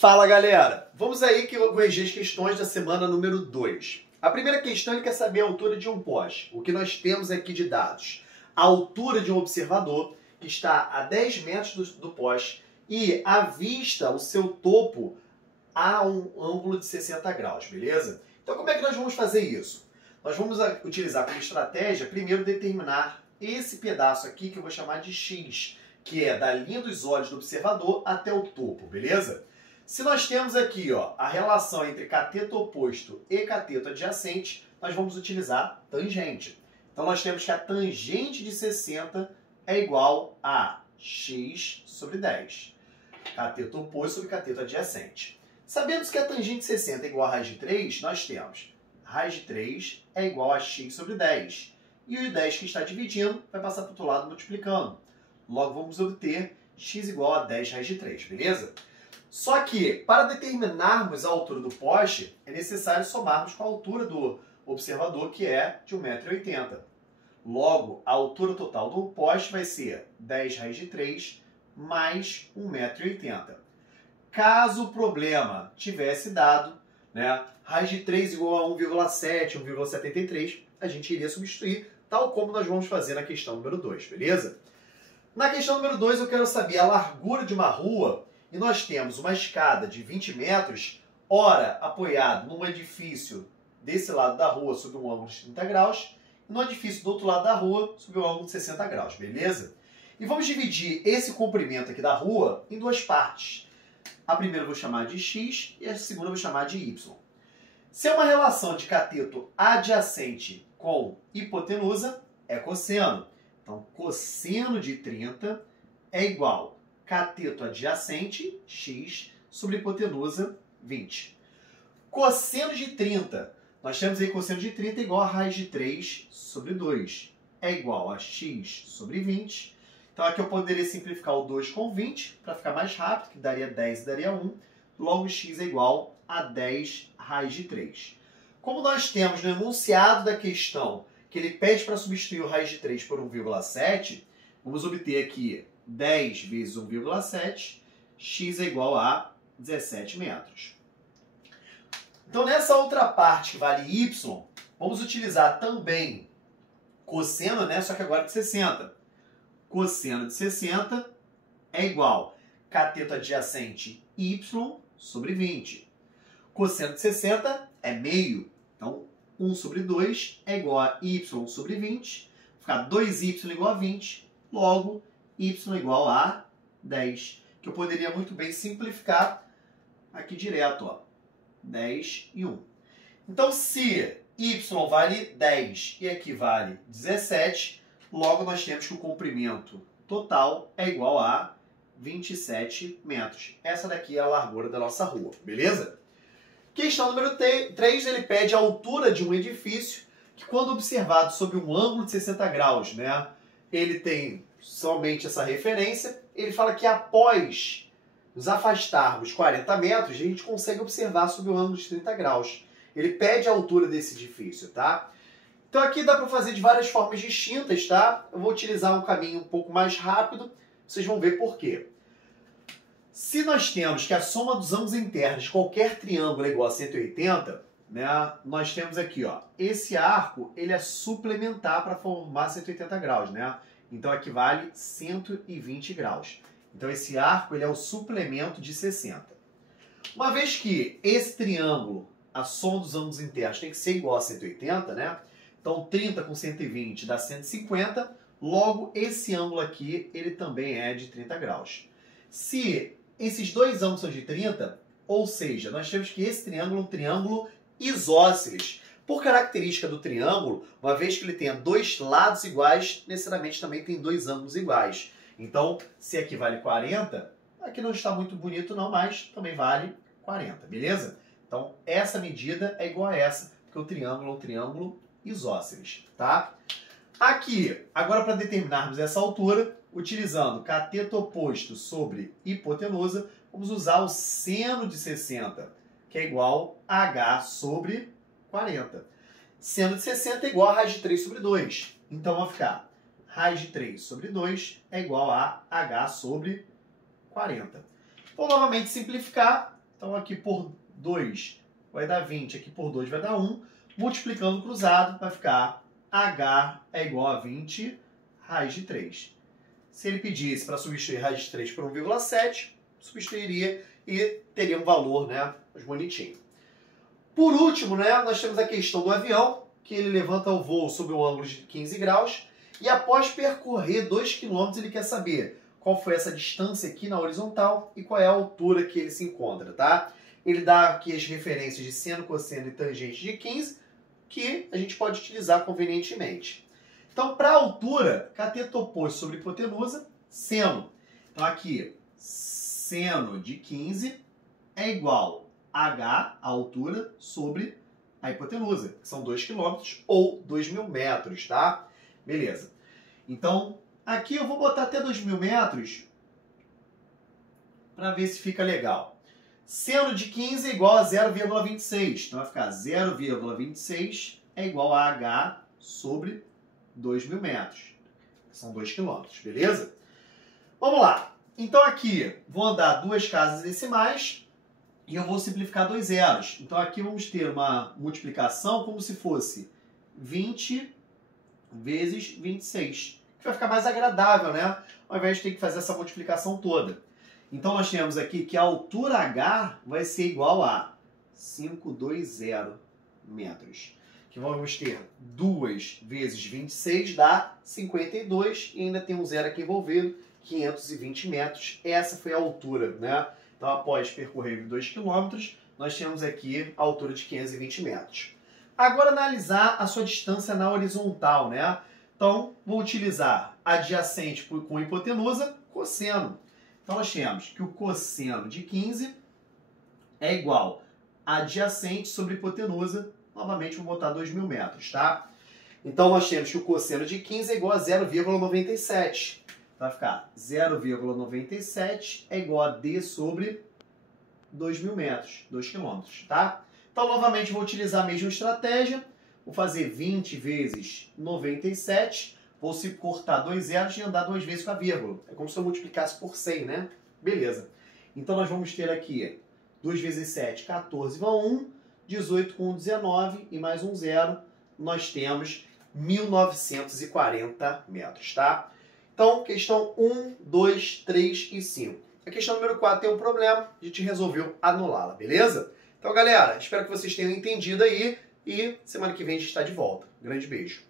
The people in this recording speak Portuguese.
Fala, galera! Vamos aí que eu vou reger as questões da semana número 2. A primeira questão ele quer saber a altura de um poste. O que nós temos aqui de dados? A altura de um observador que está a 10 metros do poste e à vista o seu topo a um ângulo de 60 graus, beleza? Então como é que nós vamos fazer isso? Nós vamos utilizar como estratégia, primeiro determinar esse pedaço aqui que eu vou chamar de X, que é da linha dos olhos do observador até o topo, beleza? Se nós temos aqui ó, a relação entre cateto oposto e cateto adjacente, nós vamos utilizar tangente. Então nós temos que a tangente de 60 é igual a x sobre 10. Cateto oposto sobre cateto adjacente. Sabendo que a tangente de 60 é igual a raiz de 3, nós temos raiz de 3 é igual a x sobre 10. E o 10 que está dividindo vai passar para o outro lado multiplicando. Logo vamos obter x igual a 10 raiz de 3, beleza? Só que, para determinarmos a altura do poste, é necessário somarmos com a altura do observador, que é de 1,80 m. Logo, a altura total do poste vai ser 10 raiz de 3 mais 1,80 m. Caso o problema tivesse dado, né, raiz de 3 igual a 1,7, 1,73, a gente iria substituir, tal como nós vamos fazer na questão número 2, beleza? Na questão número 2, eu quero saber a largura de uma rua. E nós temos uma escada de 20 metros, ora apoiado num edifício desse lado da rua sob um ângulo de 30 graus, e no edifício do outro lado da rua sob um ângulo de 60 graus, beleza? E vamos dividir esse comprimento aqui da rua em duas partes. A primeira eu vou chamar de x e a segunda eu vou chamar de y. Se é uma relação de cateto adjacente com hipotenusa, é cosseno. Então, cosseno de 30 é igual a cateto adjacente, x, sobre hipotenusa, 20. Cosseno de 30. Nós temos aí cosseno de 30 igual a raiz de 3 sobre 2. É igual a x sobre 20. Então aqui eu poderia simplificar o 2 com 20, para ficar mais rápido, que daria 10 e daria 1. Logo, x é igual a 10 raiz de 3. Como nós temos no enunciado da questão que ele pede para substituir o raiz de 3 por 1,7, vamos obter aqui 10 vezes 1,7, x é igual a 17 metros. Então, nessa outra parte que vale y, vamos utilizar também cosseno, né? Só que agora de 60. Cosseno de 60 é igual a cateto adjacente y sobre 20. Cosseno de 60 é meio. Então, 1 sobre 2 é igual a y sobre 20. Vai ficar 2y igual a 20. Logo, y igual a 10, que eu poderia muito bem simplificar aqui direto, ó, 10 e 1. Então, se y vale 10 e aqui vale 17, logo nós temos que o comprimento total é igual a 27 metros. Essa daqui é a largura da nossa rua, beleza? Questão número 3, ele pede a altura de um edifício que, quando observado sob um ângulo de 60 graus, né, ele tem somente essa referência. Ele fala que após nos afastarmos 40 metros, a gente consegue observar sob o ângulo de 30 graus. Ele pede a altura desse edifício, tá? Então aqui dá para fazer de várias formas distintas, tá? Eu vou utilizar um caminho um pouco mais rápido, vocês vão ver por quê. Se nós temos que a soma dos ângulos internos de qualquer triângulo é igual a 180, né, nós temos aqui, ó, esse arco ele é suplementar para formar 180 graus, né? Então aqui vale 120 graus. Então esse arco ele é o suplemento de 60. Uma vez que esse triângulo, a soma dos ângulos internos tem que ser igual a 180, né? Então 30 com 120 dá 150, logo esse ângulo aqui ele também é de 30 graus. Se esses dois ângulos são de 30, ou seja, nós temos que esse triângulo é um triângulo isósceles. Por característica do triângulo, uma vez que ele tenha dois lados iguais, necessariamente também tem dois ângulos iguais. Então, se aqui vale 40, aqui não está muito bonito não, mas também vale 40, beleza? Então, essa medida é igual a essa, porque o triângulo é um triângulo isósceles, tá? Aqui, agora para determinarmos essa altura, utilizando cateto oposto sobre hipotenusa, vamos usar o seno de 60, que é igual a h sobre 40. Seno de 60 é igual a raiz de 3 sobre 2. Então, vai ficar raiz de 3 sobre 2 é igual a h sobre 40. Vou novamente simplificar. Então aqui por 2 vai dar 20, aqui por 2 vai dar 1. Multiplicando cruzado, vai ficar H é igual a 20 raiz de 3. Se ele pedisse para substituir raiz de 3 por 1,7, substituiria e teria um valor, né, mais bonitinho. Por último, né, nós temos a questão do avião, que ele levanta o voo sob um ângulo de 15 graus e após percorrer 2 km ele quer saber qual foi essa distância aqui na horizontal e qual é a altura que ele se encontra, tá? Ele dá aqui as referências de seno, cosseno e tangente de 15, que a gente pode utilizar convenientemente. Então, para a altura, cateto oposto sobre hipotenusa, seno. Então, aqui, seno de 15 é igual a H, a altura, sobre a hipotenusa, que são 2 km ou 2.000 metros, tá? Beleza. Então, aqui eu vou botar até 2.000 metros para ver se fica legal. Seno de 15 é igual a 0,26. Então vai ficar 0,26 é igual a H sobre 2.000 metros. São 2 km, beleza? Vamos lá. Então aqui vou andar 2 casas decimais e eu vou simplificar 2 zeros. Então aqui vamos ter uma multiplicação como se fosse 20 vezes 26. Que vai ficar mais agradável, né? Ao invés de ter que fazer essa multiplicação toda. Então, nós temos aqui que a altura H vai ser igual a 520 metros. Que vamos ter 2 vezes 26 dá 52 e ainda tem um zero aqui envolvido, 520 metros. Essa foi a altura, né? Então, após percorrer 2 km, nós temos aqui a altura de 520 metros. Agora, analisar a sua distância na horizontal, né? Então, vou utilizar adjacente com hipotenusa, cosseno. Então, nós temos que o cosseno de 15 é igual a adjacente sobre hipotenusa. Novamente, vou botar 2.000 metros, tá? Então, nós temos que o cosseno de 15 é igual a 0,97. Vai ficar 0,97 é igual a D sobre 2.000 metros, 2 km, tá? Então, novamente, vou utilizar a mesma estratégia. Vou fazer 20 vezes 97. Vou se cortar 2 zeros e andar 2 vezes com a vírgula. É como se eu multiplicasse por 100, né? Beleza. Então, nós vamos ter aqui 2 vezes 7, 14 vão 1. 18 com 19 e mais um zero. Nós temos 1.940 metros, tá? Então, questão 1, 2, 3 e 5. A questão número 4 tem um problema. A gente resolveu anulá-la, beleza? Então, galera, espero que vocês tenham entendido aí. E semana que vem a gente está de volta. Grande beijo.